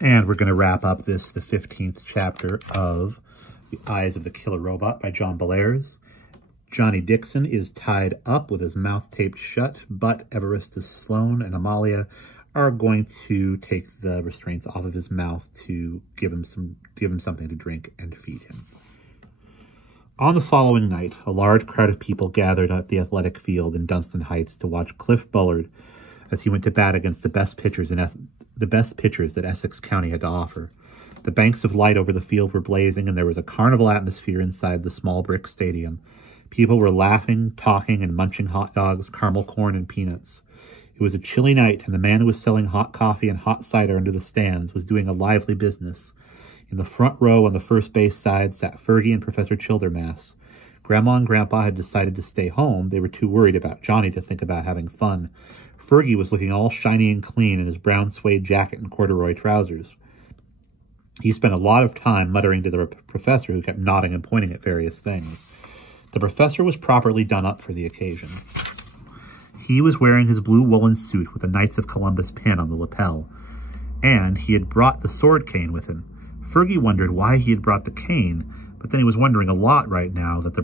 And we're going to wrap up the 15th chapter of The Eyes of the Killer Robot by John Bellairs. Johnny Dixon is tied up with his mouth taped shut, but Everestus Sloane and Amalia are going to take the restraints off of his mouth to give him something to drink and feed him. On the following night, a large crowd of people gathered at the athletic field in Dunstan Heights to watch Cliff Bullard as he went to bat against the best pitchers that Essex County had to offer. The banks of light over the field were blazing, and there was a carnival atmosphere inside the small brick stadium. People were laughing, talking, and munching hot dogs, caramel corn, and peanuts. It was a chilly night, and the man who was selling hot coffee and hot cider under the stands was doing a lively business. In the front row on the first base side sat Fergie and Professor Childermass. Grandma and Grandpa had decided to stay home. They were too worried about Johnny to think about having fun. Fergie was looking all shiny and clean in his brown suede jacket and corduroy trousers. He spent a lot of time muttering to the professor, who kept nodding and pointing at various things. The professor was properly done up for the occasion. He was wearing his blue woolen suit with a Knights of Columbus pin on the lapel, and he had brought the sword cane with him. Fergie wondered why he had brought the cane, but then he was wondering a lot right now that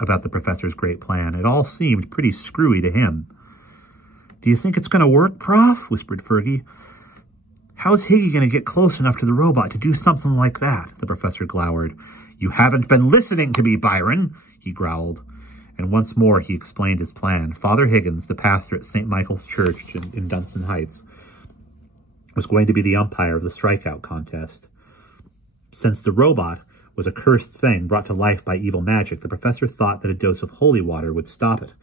about the professor's great plan. It all seemed pretty screwy to him. "Do you think it's going to work, Prof?" whispered Fergie. "How's Higgy going to get close enough to the robot to do something like that?" The professor glowered. "You haven't been listening to me, Byron," he growled. And once more he explained his plan. Father Higgins, the pastor at St. Michael's Church in Dunstan Heights, was going to be the umpire of the strikeout contest. Since the robot was a cursed thing brought to life by evil magic, the professor thought that a dose of holy water would stop it.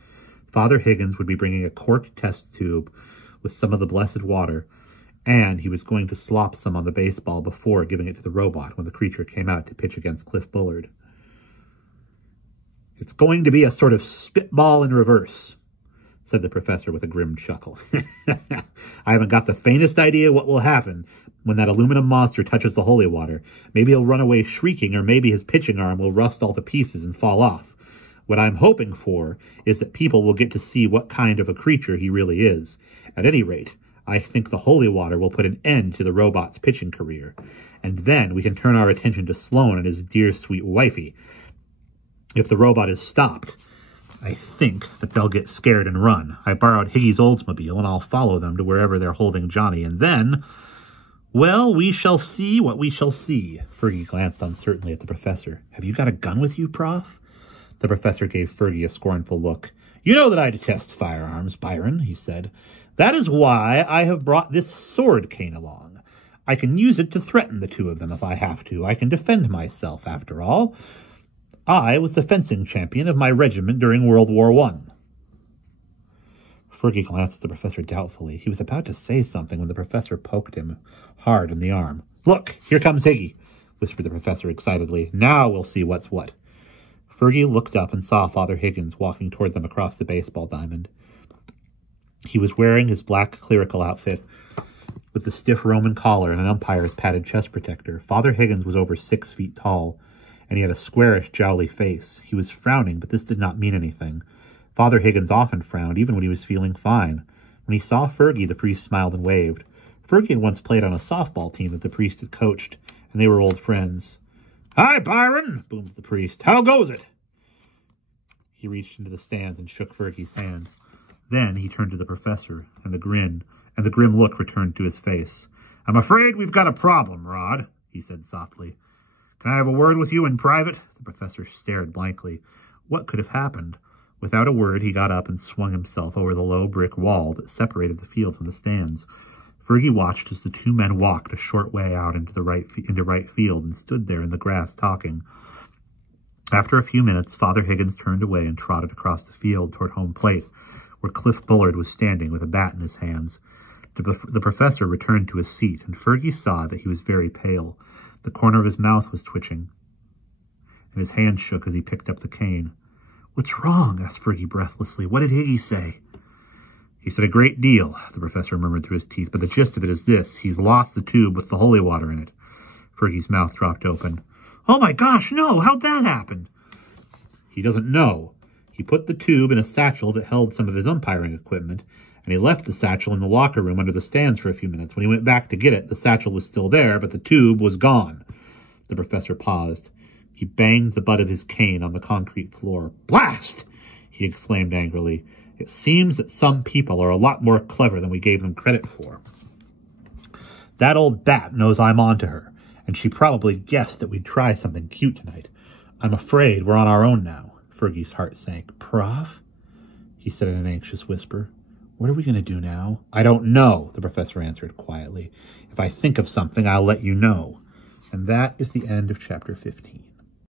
Father Higgins would be bringing a corked test tube with some of the blessed water, and he was going to slop some on the baseball before giving it to the robot when the creature came out to pitch against Cliff Bullard. "It's going to be a sort of spitball in reverse," said the professor with a grim chuckle. "I haven't got the faintest idea what will happen when that aluminum monster touches the holy water. Maybe he'll run away shrieking, or maybe his pitching arm will rust all to pieces and fall off. What I'm hoping for is that people will get to see what kind of a creature he really is. At any rate, I think the holy water will put an end to the robot's pitching career, and then we can turn our attention to Sloane and his dear sweet wifey. If the robot is stopped, I think that they'll get scared and run. I borrowed Higgy's Oldsmobile, and I'll follow them to wherever they're holding Johnny, and then, well, we shall see what we shall see." Fergie glanced uncertainly at the professor. "Have you got a gun with you, Prof?" The professor gave Fergie a scornful look. "You know that I detest firearms, Byron," he said. "That is why I have brought this sword cane along. I can use it to threaten the two of them if I have to. I can defend myself, after all. I was the fencing champion of my regiment during World War I. Fergie glanced at the professor doubtfully. He was about to say something when the professor poked him hard in the arm. "Look, here comes Higgy," whispered the professor excitedly. "Now we'll see what's what." Fergie looked up and saw Father Higgins walking toward them across the baseball diamond. He was wearing his black clerical outfit with the stiff Roman collar and an umpire's padded chest protector. Father Higgins was over 6 feet tall, and he had a squarish, jowly face. He was frowning, but this did not mean anything. Father Higgins often frowned, even when he was feeling fine. When he saw Fergie, the priest smiled and waved. Fergie had once played on a softball team that the priest had coached, and they were old friends. "Hi, Byron," boomed the priest. "How goes it?" He reached into the stands and shook Fergie's hand. Then he turned to the professor, and the grim look returned to his face. "I'm afraid we've got a problem, Rod," he said softly. "Can I have a word with you in private?" The professor stared blankly. What could have happened? Without a word, he got up and swung himself over the low brick wall that separated the field from the stands. Fergie watched as the two men walked a short way out into right field and stood there in the grass talking. After a few minutes, Father Higgins turned away and trotted across the field toward home plate, where Cliff Bullard was standing with a bat in his hands. The professor returned to his seat, and Fergie saw that he was very pale. The corner of his mouth was twitching, and his hand shook as he picked up the cane. "What's wrong?" asked Fergie breathlessly. "What did Higgy say?" "He said a great deal," the professor murmured through his teeth, "but the gist of it is this. He's lost the tube with the holy water in it." Fergie's mouth dropped open. "Oh my gosh, no! How'd that happen?" "He doesn't know. He put the tube in a satchel that held some of his umpiring equipment, and he left the satchel in the locker room under the stands for a few minutes. When he went back to get it, the satchel was still there, but the tube was gone. The professor paused. He banged the butt of his cane on the concrete floor. Blast! He exclaimed angrily. It seems that some people are a lot more clever than we gave them credit for. That old bat knows I'm onto her, and she probably guessed that we'd try something cute tonight. I'm afraid we're on our own now. Fergie's heart sank. Prof? He said in an anxious whisper. What are we going to do now? I don't know, the professor answered quietly. If I think of something, I'll let you know. And that is the end of chapter 15.